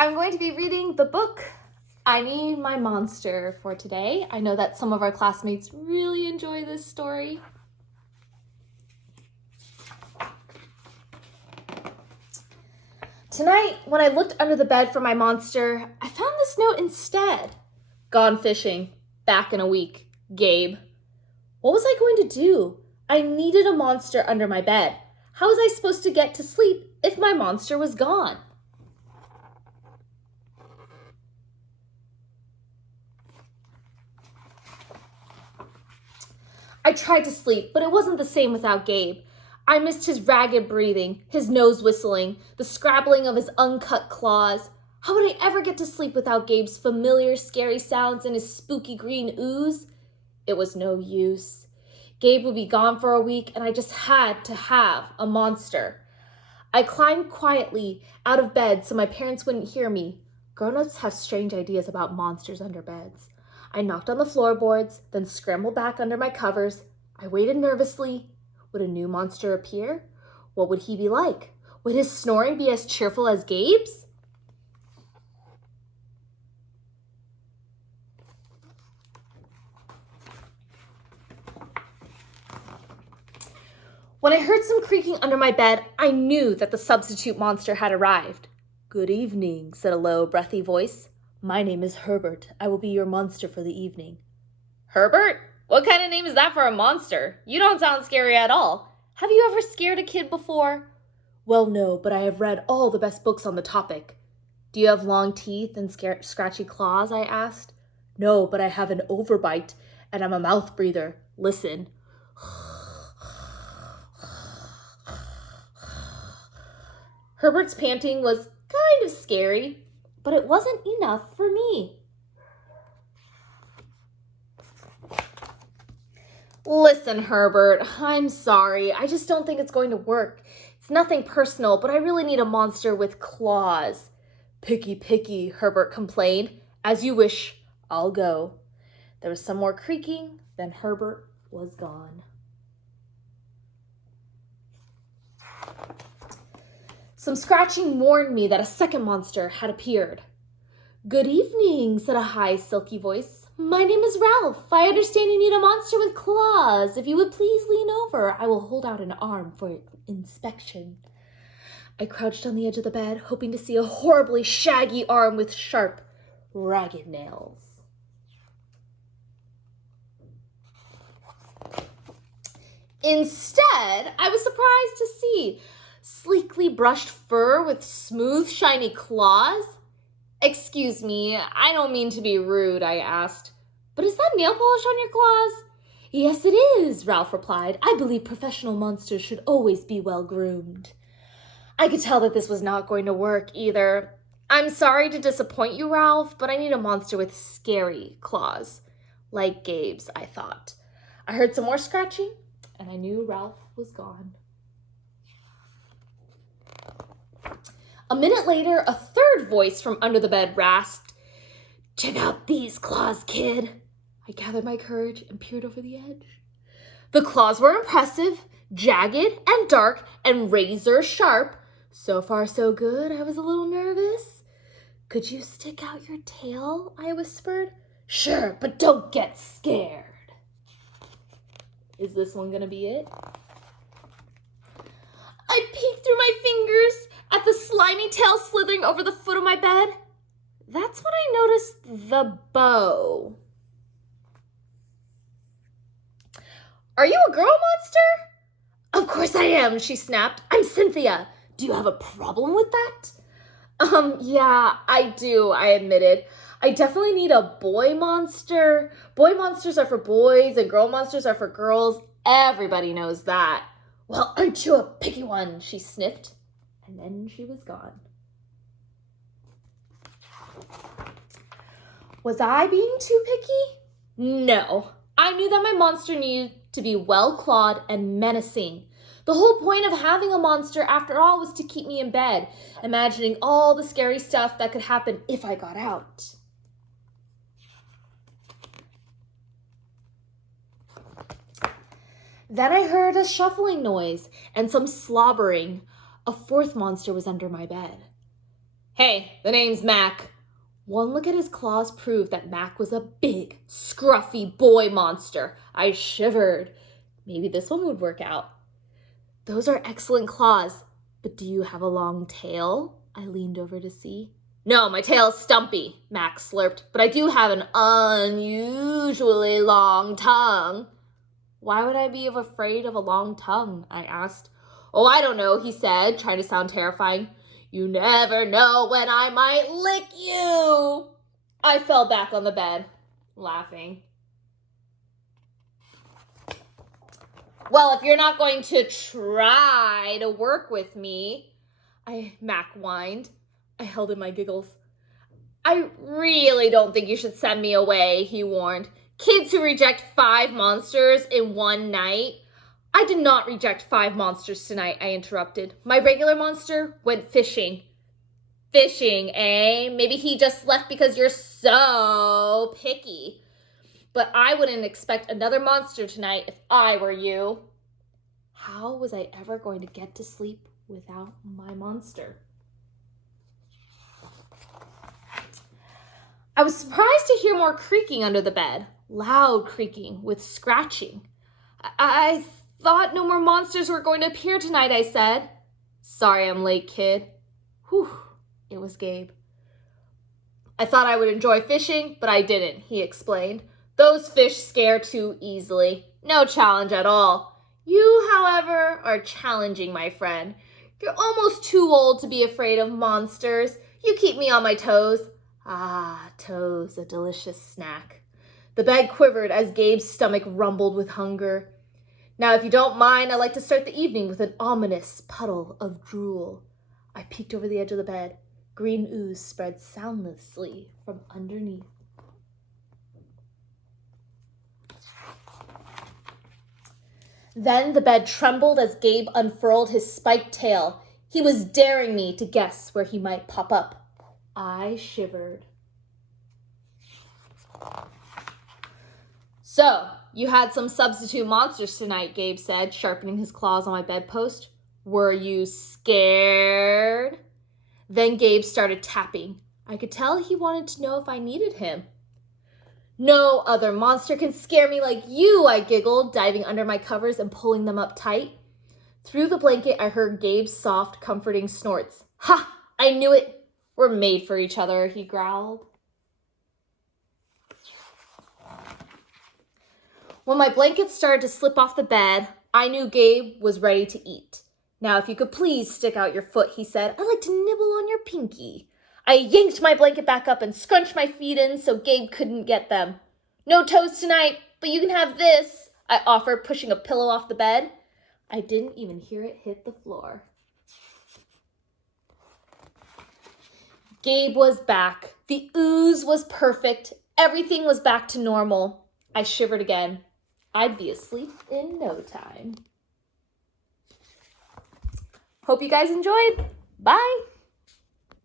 I'm going to be reading the book I Need My Monster for today. I know that some of our classmates really enjoy this story. Tonight, when I looked under the bed for my monster, I found this note instead. Gone fishing. Back in a week. Gabe. What was I going to do? I needed a monster under my bed. How was I supposed to get to sleep if my monster was gone? I tried to sleep, but it wasn't the same without Gabe. I missed his ragged breathing, his nose whistling, the scrabbling of his uncut claws. How would I ever get to sleep without Gabe's familiar, scary sounds and his spooky green ooze? It was no use. Gabe would be gone for a week, and I just had to have a monster. I climbed quietly out of bed so my parents wouldn't hear me. Grown-ups have strange ideas about monsters under beds. I knocked on the floorboards, then scrambled back under my covers. I waited nervously. Would a new monster appear? What would he be like? Would his snoring be as cheerful as Gabe's? When I heard some creaking under my bed, I knew that the substitute monster had arrived. "Good evening," said a low, breathy voice. "My name is Herbert. I will be your monster for the evening." Herbert? What kind of name is that for a monster? You don't sound scary at all. Have you ever scared a kid before? Well, no, but I have read all the best books on the topic. Do you have long teeth and scratchy claws? I asked. No, but I have an overbite, and I'm a mouth breather. Listen. Herbert's panting was kind of scary, but it wasn't enough for me. Listen, Herbert, I'm sorry. I just don't think it's going to work. It's nothing personal, but I really need a monster with claws. Picky, Herbert complained. As you wish, I'll go. There was some more creaking, then Herbert was gone. Some scratching warned me that a second monster had appeared. Good evening, said a high, silky voice. My name is Ralph. I understand you need a monster with claws. If you would please lean over, I will hold out an arm for inspection. I crouched on the edge of the bed, hoping to see a horribly shaggy arm with sharp, ragged nails. Instead, I was surprised to see sleekly brushed fur with smooth, shiny claws. Excuse me, I don't mean to be rude, I asked. But is that nail polish on your claws? Yes, it is, Ralph replied. I believe professional monsters should always be well groomed. I could tell that this was not going to work either. I'm sorry to disappoint you, Ralph, but I need a monster with scary claws. Like Gabe's, I thought. I heard some more scratching, and I knew Ralph was gone. A minute later, a third voice from under the bed rasped, Check out these claws, kid. I gathered my courage and peered over the edge. The claws were impressive, jagged and dark and razor sharp. So far, so good. I was a little nervous. Could you stick out your tail? I whispered. Sure, but don't get scared. Is this one gonna be it? I peeked through my fingers at the slimy tail slithering over the foot of my bed. That's when I noticed the bow. Are you a girl monster? Of course I am, she snapped. I'm Cynthia. Do you have a problem with that? Yeah, I do, I admitted. I definitely need a boy monster. Boy monsters are for boys and girl monsters are for girls. Everybody knows that. Well, aren't you a picky one? She sniffed, and then she was gone. Was I being too picky? No. I knew that my monster needed to be well-clawed and menacing. The whole point of having a monster, after all, was to keep me in bed, imagining all the scary stuff that could happen if I got out. Then I heard a shuffling noise and some slobbering. A fourth monster was under my bed. Hey, the name's Mac. One look at his claws proved that Mac was a big, scruffy boy monster. I shivered. Maybe this one would work out. Those are excellent claws, but do you have a long tail? I leaned over to see. No, my tail's stumpy, Mac slurped, but I do have an unusually long tongue. Why would I be afraid of a long tongue? I asked. Oh, I don't know, he said, trying to sound terrifying. You never know when I might lick you. I fell back on the bed, laughing. Well, if you're not going to try to work with me, Mac whined. I held in my giggles. I really don't think you should send me away, he warned. Kids who reject 5 monsters in one night. I did not reject 5 monsters tonight, I interrupted. My regular monster went fishing. Fishing, eh? Maybe he just left because you're so picky. But I wouldn't expect another monster tonight if I were you. How was I ever going to get to sleep without my monster? I was surprised to hear more creaking under the bed. Loud creaking with scratching. I thought no more monsters were going to appear tonight, I said. Sorry I'm late, kid. Whew, it was Gabe. I thought I would enjoy fishing, but I didn't, he explained. Those fish scare too easily. No challenge at all. You, however, are challenging, my friend. You're almost too old to be afraid of monsters. You keep me on my toes. Ah, toes, a delicious snack. The bed quivered as Gabe's stomach rumbled with hunger. Now, if you don't mind, I'd like to start the evening with an ominous puddle of drool. I peeked over the edge of the bed. Green ooze spread soundlessly from underneath. Then the bed trembled as Gabe unfurled his spiked tail. He was daring me to guess where he might pop up. I shivered. So, you had some substitute monsters tonight, Gabe said, sharpening his claws on my bedpost. Were you scared? Then Gabe started tapping. I could tell he wanted to know if I needed him. No other monster can scare me like you, I giggled, diving under my covers and pulling them up tight. Through the blanket, I heard Gabe's soft, comforting snorts. Ha! I knew it! We're made for each other, he growled. When my blanket started to slip off the bed, I knew Gabe was ready to eat. Now, if you could please stick out your foot, he said. I'd like to nibble on your pinky. I yanked my blanket back up and scrunched my feet in so Gabe couldn't get them. No toes tonight, but you can have this, I offered, pushing a pillow off the bed. I didn't even hear it hit the floor. Gabe was back. The ooze was perfect. Everything was back to normal. I shivered again. I'd be asleep in no time. Hope you guys enjoyed. Bye.